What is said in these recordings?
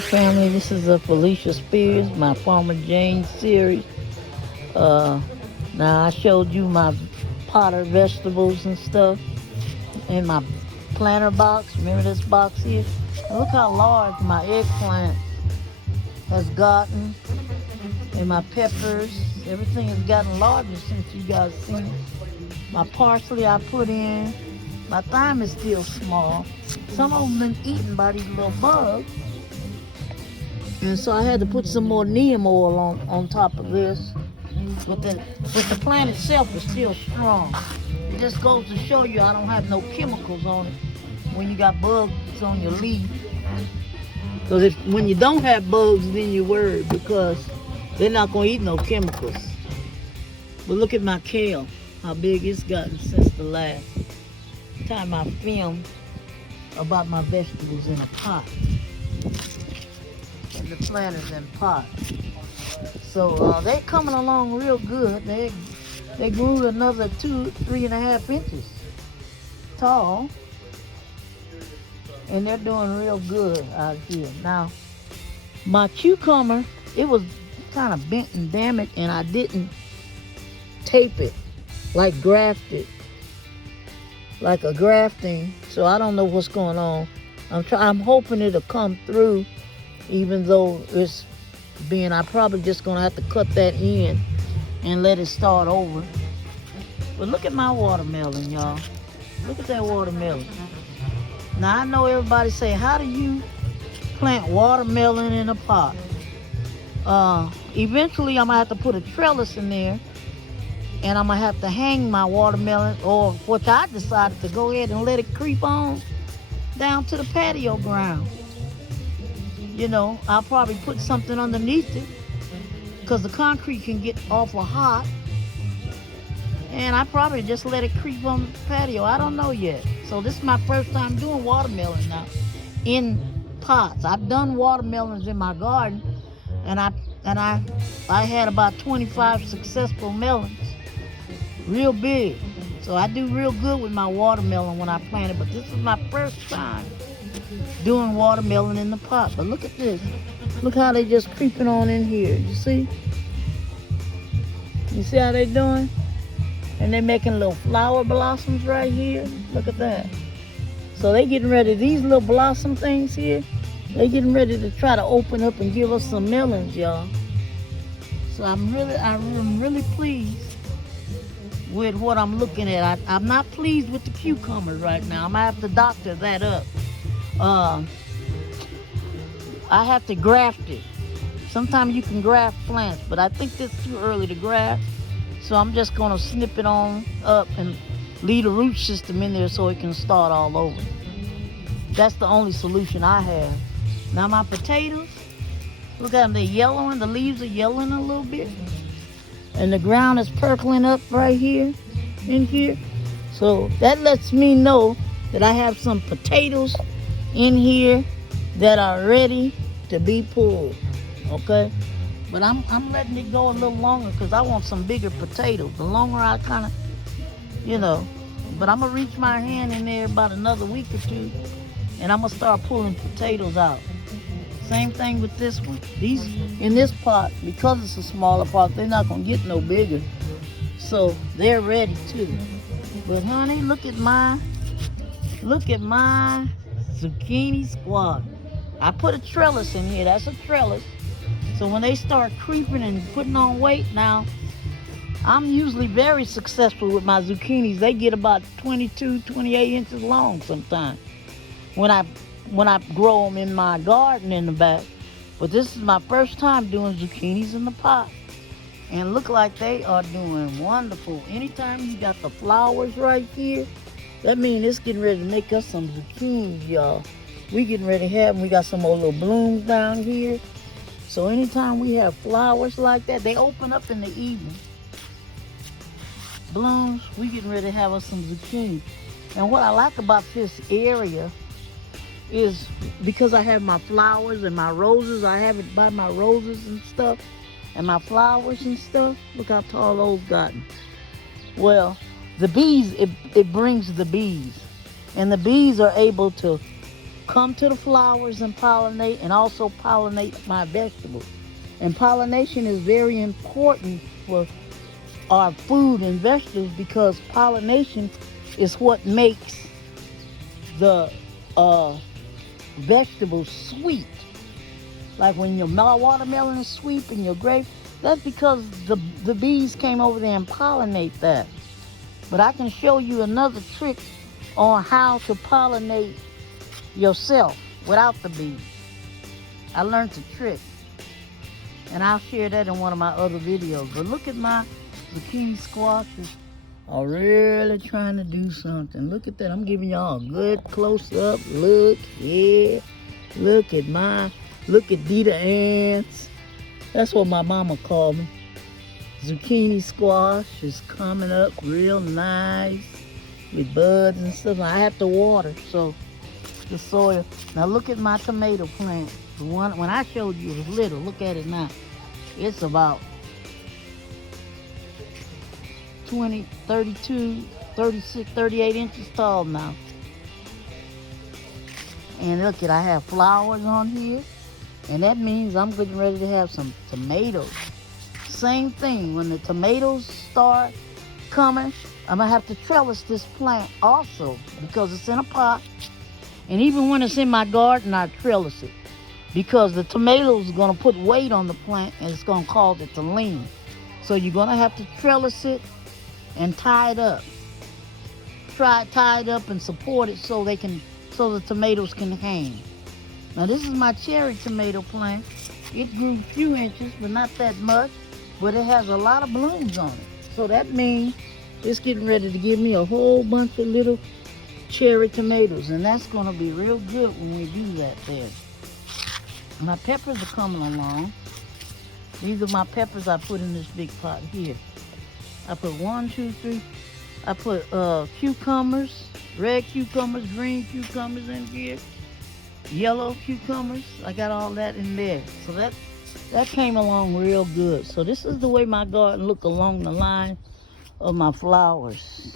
family. This is a Felicia Spears, my Farmer Jane series. Uh, Now I showed you my potter vegetables and stuff in my planter box. Remember this box here? And look how large my eggplant has gotten, and my peppers. Everything has gotten larger since you guys seen it. My parsley I put in. My thyme is still small. Some of them been eaten by these little bugs. And so I had to put some more neem oil on top of this. But the plant itself is still strong. It just goes to show you I don't have no chemicals on it when you got bugs on your leaf. Because when you don't have bugs, then you're worried because they're not going to eat no chemicals. But look at my kale, how big it's gotten since the last time I filmed about my vegetables in a pot. And the planters in pots. So they're coming along real good. They grew another 3.5 inches tall, and they're doing real good out here. Now, my cucumber, it was kind of bent and damaged, and I didn't tape it, like graft it, like a grafting. So I don't know what's going on. I'm hoping it'll come through, even though it's I'm probably just gonna have to cut that in and let it start over. But look at my watermelon, y'all. Look at that watermelon. Now I know everybody say, how do you plant watermelon in a pot? Eventually I'm gonna have to put a trellis in there, and I'm gonna have to hang my watermelon, or which I decided to go ahead and let it creep on down to the patio ground. You know, I'll probably put something underneath it because the concrete can get awful hot. And I probably just let it creep on the patio. I don't know yet. So this is my first time doing watermelon now in pots. I've done watermelons in my garden, and I had about 25 successful melons, real big. So I do real good with my watermelon when I plant it. But this is my first time doing watermelon in the pot. But look at this. Look how they just creeping on in here. You see? You see how they doing? And they making little flower blossoms right here. Look at that. So they getting ready. These little blossom things here, they getting ready to try to open up and give us some melons, y'all. So I'm really pleased with what I'm looking at. I'm not pleased with the cucumbers right now. I'm gonna have to doctor that up. I have to graft it. Sometimes you can graft plants, but I think it's too early to graft. So I'm just gonna snip it on up and leave the root system in there so it can start all over. That's the only solution I have. Now my potatoes, look at them, they're yellowing. The leaves are yellowing a little bit. And the ground is perkling up right here, in here. So that lets me know that I have some potatoes in here that are ready to be pulled, okay? But I'm letting it go a little longer because I want some bigger potatoes. The longer I kind of, but I'm gonna reach my hand in there about another week or two, and I'm gonna start pulling potatoes out. Same thing with this one. These in this pot, because it's a smaller pot, they're not gonna get no bigger, so they're ready too. But honey, look at my zucchini squash. I put a trellis in here. That's a trellis. So when they start creeping and putting on weight, now I'm usually very successful with my zucchinis. They get about 22, 28 inches long sometimes when I grow them in my garden in the back. But this is my first time doing zucchinis in the pot, and look like they are doing wonderful. Anytime you got the flowers right here, that means it's getting ready to make us some zucchinis, y'all. We getting ready to have them. We got some more little blooms down here. So anytime we have flowers like that, they open up in the evening. Blooms, we getting ready to have us some zucchini. And what I like about this area is because I have my flowers and my roses. I have it by my roses and stuff and my flowers and stuff. Look how tall those gotten. Well, the bees, it brings the bees. And the bees are able to come to the flowers and pollinate, and also pollinate my vegetables. And pollination is very important for our food and vegetables because pollination is what makes the vegetables sweet. Like when your watermelon is sweet and your grape, that's because the bees came over there and pollinate that. But I can show you another trick on how to pollinate yourself without the bees. I learned the trick, and I'll share that in one of my other videos. But look at my zucchini squashes are really trying to do something. Look at that. I'm giving y'all a good close-up look. Yeah. Look at Dita ants. That's what my mama called me. Zucchini squash is coming up real nice with buds and stuff. I have to water, so the soil. Now look at my tomato plant. The one when I showed you it was little. Look at it now. It's about 20, 32, 36, 38 inches tall now. And look at, I have flowers on here. And that means I'm getting ready to have some tomatoes. Same thing, when the tomatoes start coming, I'm gonna have to trellis this plant also because it's in a pot. And even when it's in my garden, I trellis it because the tomatoes are gonna put weight on the plant and it's gonna cause it to lean. So you're gonna have to trellis it and tie it up. Tie it up and support it so the tomatoes can hang. Now this is my cherry tomato plant. It grew a few inches, but not that much. But it has a lot of blooms on it. So that means it's getting ready to give me a whole bunch of little cherry tomatoes. And that's gonna be real good when we do that there. My peppers are coming along. These are my peppers I put in this big pot here. I put 1, 2, 3. I put cucumbers, red cucumbers, green cucumbers in here, yellow cucumbers. I got all that in there. So that came along real good. So this is the way my garden look along the line of my flowers.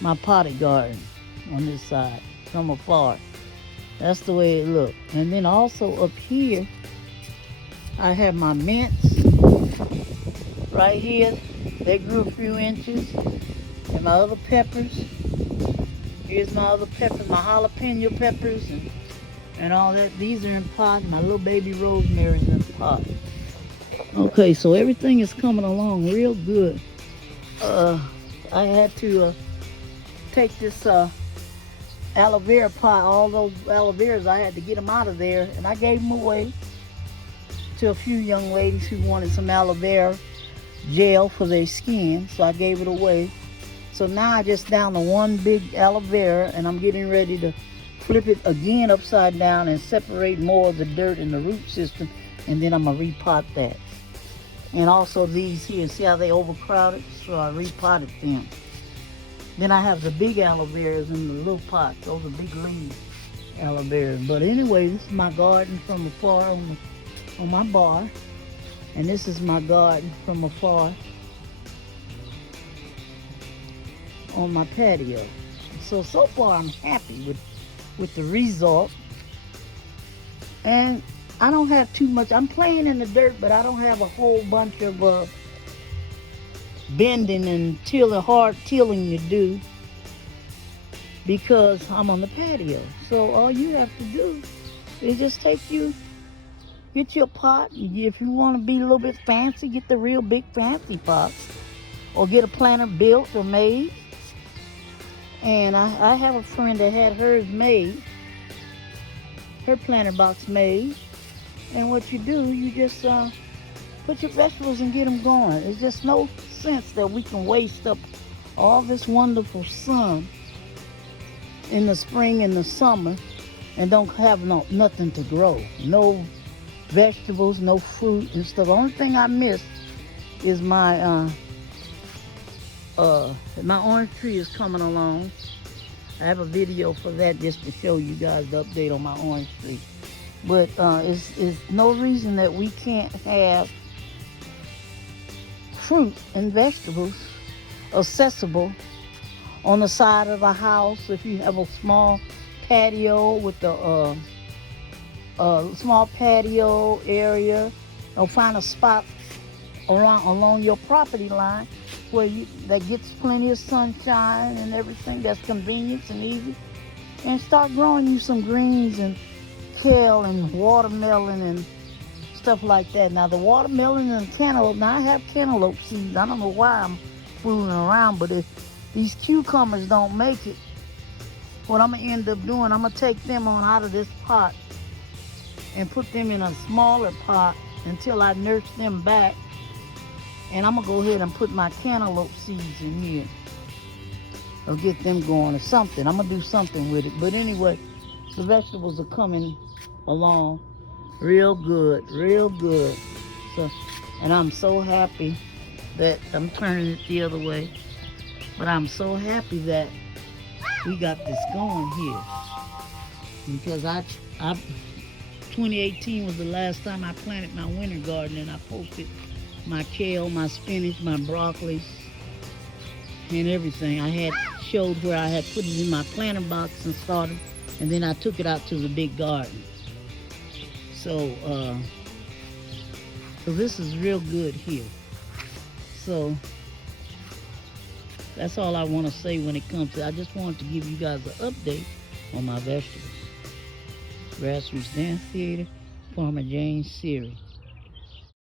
My potted garden on this side from afar. That's the way it look. And then also up here, I have my mints right here. They grew a few inches. And my other peppers. Here's my other peppers, my jalapeno peppers and all that. These are in pot. My little baby rosemary's in pot. Okay, so everything is coming along real good. I had to take this aloe vera pot, all those aloe veras, I had to get them out of there, and I gave them away to a few young ladies who wanted some aloe vera gel for their skin, so I gave it away. So now I just down to one big aloe vera, and I'm getting ready to flip it again upside down and separate more of the dirt in the root system, and then I'm gonna repot that. And also these here, see how they overcrowded? So I repotted them. Then I have the big aloe veras in the little pot. Those are big leaves aloe veras. But anyway, this is my garden from afar on my bar. And this is my garden from afar on my patio. So far I'm happy with the result. And I don't have too much. I'm playing in the dirt, but I don't have a whole bunch of bending and hard tilling you do because I'm on the patio. So all you have to do is just get your pot. If you want to be a little bit fancy, get the real big fancy pot, or get a planter built or made. And I have a friend that had hers made, her planter box made. And what you do, you just put your vegetables and get them going. There's just no sense that we can waste up all this wonderful sun in the spring and the summer and don't have nothing to grow. No vegetables, no fruit and stuff. The only thing I miss is my orange tree is coming along. I have a video for that just to show you guys the update on my orange tree. But it's no reason that we can't have fruit and vegetables accessible on the side of a house. If you have a small patio with the small patio area, or find a spot along your property line where that gets plenty of sunshine and everything. That's convenient and easy. And start growing you some greens and kale and watermelon and stuff like that. Now the watermelon and cantaloupe, now I have cantaloupe seeds. I don't know why I'm fooling around, but if these cucumbers don't make it, what I'm gonna end up doing, I'm gonna take them on out of this pot and put them in a smaller pot until I nurse them back. And I'm gonna go ahead and put my cantaloupe seeds in here. Or get them going or something. I'm gonna do something with it. But anyway, the vegetables are coming along real good, real good. So, and I'm so happy that I'm turning it the other way. But I'm so happy that we got this going here. Because 2018 was the last time I planted my winter garden, and I posted my kale, my spinach, my broccoli, and everything. I had showed where I had put it in my planter box and started, and then I took it out to the big garden. So this is real good here. So that's all I want to say when it comes to, I just wanted to give you guys an update on my vegetables. Grassroots Dance Theater, Farmer Jane Series.